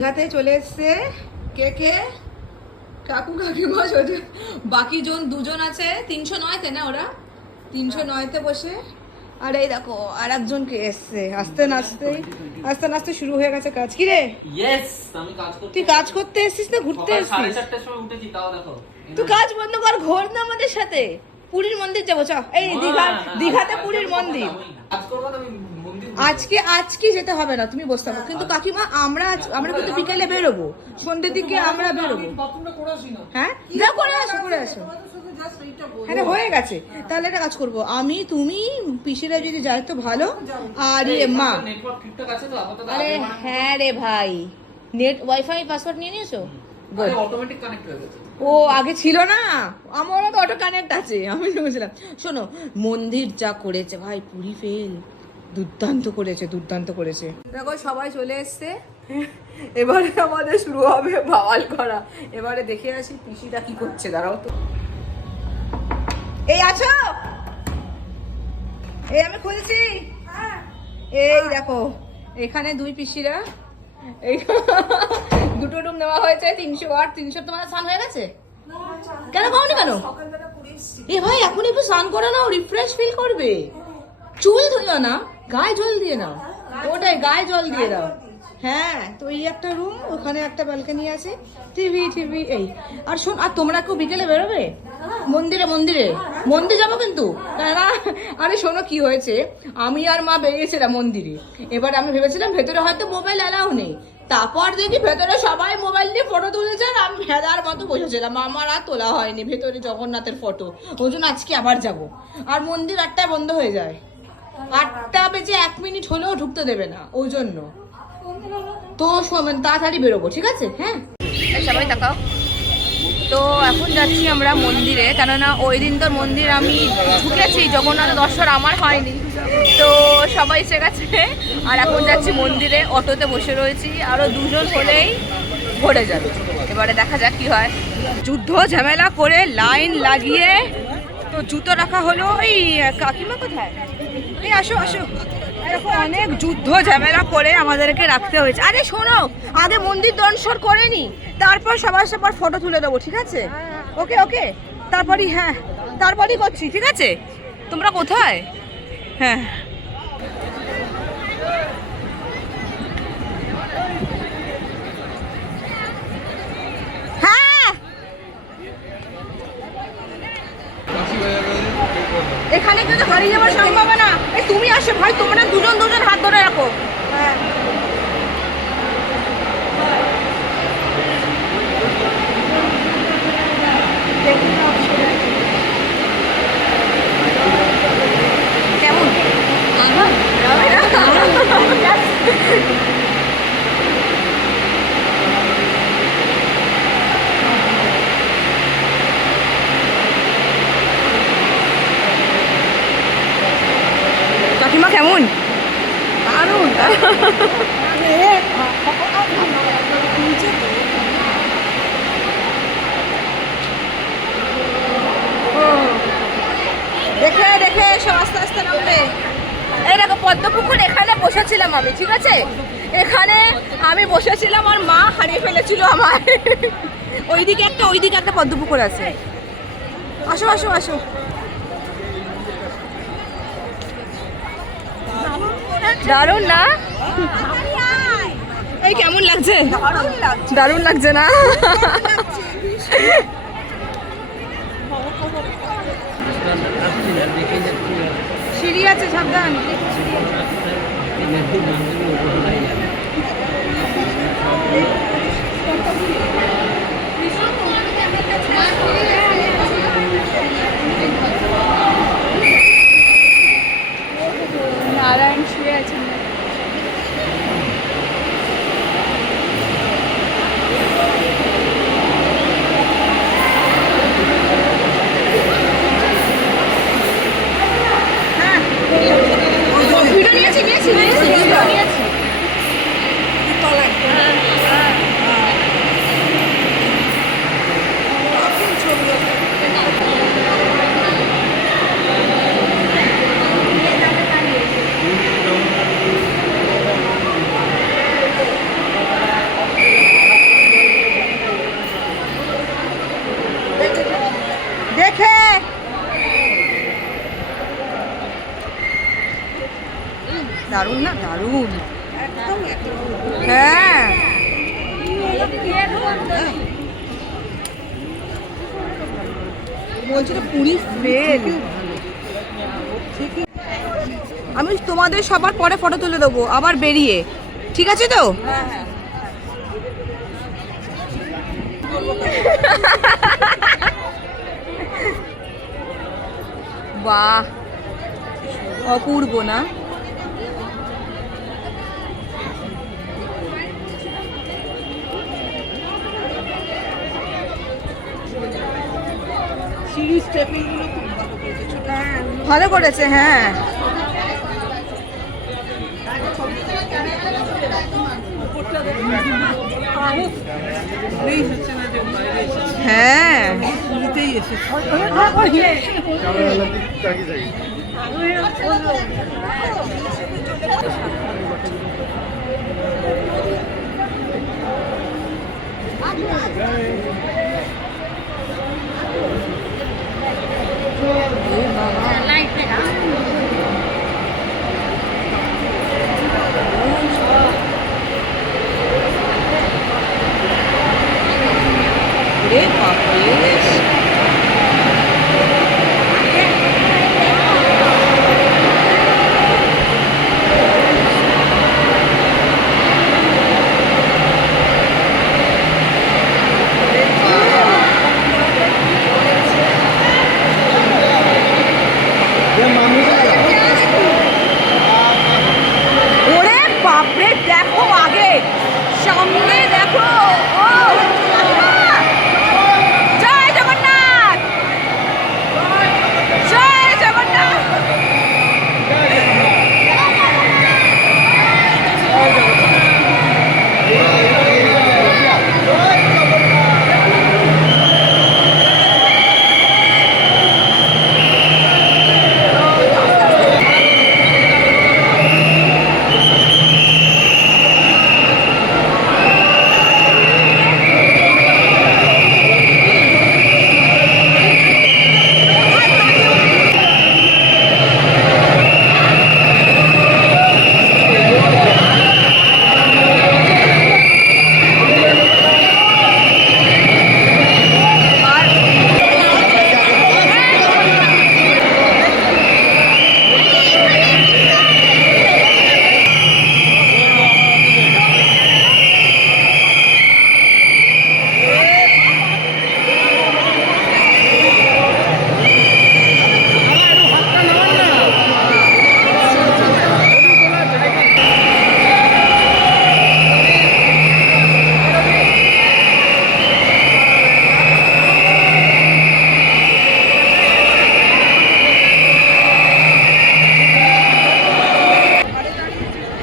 দীঘাতে চলে এসছে কে কে কাকু কাকিমা বাকি জন দুজন আছে 309তে না ওরা 309তে বসে। আর এই দেখো আর একজনকে এসছে আস্তে নাচতে শুরু হয়ে গেছে কাজ। কি রে আমি কাজ করতে তুই কাজ করতে এসেছিস না ঘুরতে এসেছিস? 4:30টার সময় উঠেছি তাও দেখো। তুই কাজ বন্ধ কর, ঘোর না আমাদের সাথে। পুরীর মন্দির যাবো চ। এই দীঘাতে পুরীর মন্দির। কাজ করব না আমি মন্দির আজকে যেতে হবে না, তুমি বসতে পারো। কিন্তু কাকিমা আমরা কিন্তু বিকেলে বেরোবো, সন্ধ্যের দিকে আমরা বেরোবো। হ্যাঁ যা করে আসো। হ্যাঁ হয়ে গেছে। তাহলে একটা কাজ করবো, আমি তুমি পিসিরা যদি যায় তো ভালো। আর মা নেটওয়ার্ক ঠিকঠাক আছে তো আপাতত? আরে হ্যাঁ রে ভাই, নেট ওয়াইফাই পাসওয়ার্ড নিয়ে নিয়েছো? অটোমেটিক কানেক্ট হয়ে গেছে। ও আগে ছিল না, আমারও তো অটো কানেক্ট আছে। আমি বুঝলাম। শোনো, মন্দির যা করেছে ভাই, পুরি ফেল, দুর্দান্ত করেছে। দেখো সবাই চলে এসছে, এবারে আমাদের শুরু হবে বাওয়াল করা। এবারে দেখে আসি পিসিটা কি করছে। দাঁড়াও তো, এই আছো? এই আমি খুলছি। এই দেখো এখানে দুই পিসিরা, এই দুটো রুম নেওয়া হয়েছে। 308 300। তোমার স্নান হয়ে গেছে? কেন খাওনি কেন? এ ভাই এখন একটু স্নান করে নাও, রিফ্রেশ ফিল করবে। চুল ধুইও না, গায়ে জল দিয়ে নাও। ওটাই, গায়ে জল দিয়ে দাও। হ্যাঁ তো এই একটা রুম, ওখানে একটা ব্যালকনি আছে, টিভি এই। আর শোন, আর তোমরা কেউ বিকেলে বেরোবে? মন্দিরে যাবো কিন্তু। আরে শোনো কি হয়েছে, আমি আর মা বেরিয়েছিলাম মন্দিরে। এবার আমি ভেবেছিলাম ভেতরে হয়তো মোবাইল অ্যালাউ নেই। তারপর দেখি ভেতরে সবাই মোবাইল নিয়ে ফটো তুলছে, আর আমি ভেদার মতো বসেছিলাম। আমার আর তোলা হয়নি ভেতরে জগন্নাথের ফটো। ওই জন্য আজকে আবার যাব। আর মন্দির 8টায় বন্ধ হয়ে যায়, 8টা বেজে 1 মিনিট হলেও ঢুকতে দেবে না। ওই জন্য তো তাড়াতাড়ি বেরোবো, ঠিক আছে? হ্যাঁ সবাই তাকাও। তো এখন যাচ্ছি আমরা মন্দিরে, কেননা ওই দিন তো মন্দির আমি ঢুকেছি, জগন্নাথ দর্শন আমার হয়নি। তো সবাই এসে গেছে, আর এখন যাচ্ছি মন্দিরে। অটোতে বসে রয়েছি, আরও 2জন হলেই ভরে যাবে। এবারে দেখা যাক কি হয়। যুদ্ধ ঝামেলা করে লাইন লাগিয়ে তো জুতো রাখা হলো। এই কাকিমা কোথায়? এই আসো এরকম অনেক যুদ্ধ ঝামেলা করে আমাদেরকে রাখতে হয়েছে। আরে শোনো, আগে মন্দির দর্শন করে নি, তারপর সবার ফটো তুলে দেবো, ঠিক আছে? ওকে তারপরই করছি, ঠিক আছে? তোমরা কোথায়? হ্যাঁ এখানে কিন্তু হারিয়ে যাওয়ার সম্ভাবনা। এই তুমি আসো ভাই, তোমরা দুজন হাত ধরে রাখো। হ্যাঁ কেমন কাকিমা কেমন? দারুণ। দেখে এসো, আস্তে নামবে। এই দেখো পদ্মপুকুর, এখানে বসেছিলাম আমি, ঠিক আছে? এখানে আমি বসেছিলাম, আর মা হারিয়ে ফেলেছিল আমার। ওইদিকে একটা পদ্মপুকুর আছে। আসো দারুণ না? এই কেমন লাগছে? দারুণ লাগছে না? সিঁড়ি আছে, সাবধান। নারায়ণ শুয়ে আছেন। ভিডিও নিয়েছি। বলছি তো পুরি ফেল। আমি তোমাদের সবার পরে ফটো তুলে দেবো আবার বেরিয়ে, ঠিক আছে তো? বাহ, অপূর্ব না? ভালো করেছে, হ্যাঁ। হ্যাঁ, রে বাপরে। ওরে বাপরে, দেখো আগে সামনে দেখো। ও জয় জগন্নাথ, জয় জগন্নাথ।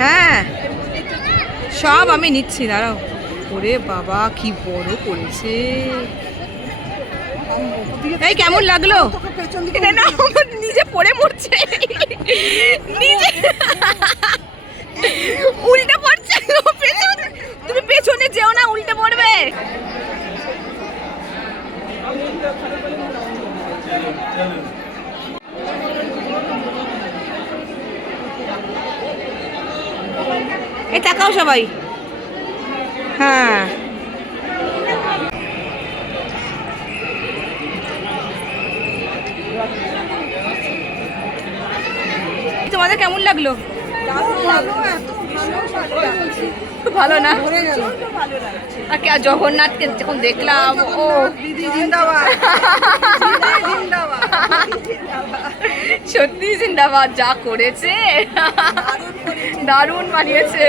হ্যাঁ, সব আমি নিচ্ছি, দাঁড়াও। ওরে বাবা, কি বড় করেছে। এই কেমন লাগলো? এটা না আমার নিজে পড়ে মরছে, নিজে উল্টে পড়ছে। তুমি পেছনে যেও না, উল্টে পড়বে। এই তাকাও সবাই। হ্যাঁ, তোমাদের কেমন লাগলো? ভালো না? আর কে জগন্নাথকে যখন দেখলাম, ও সত্যি জিন্দাবাদ, যা করেছে দারুণ বানিয়েছে।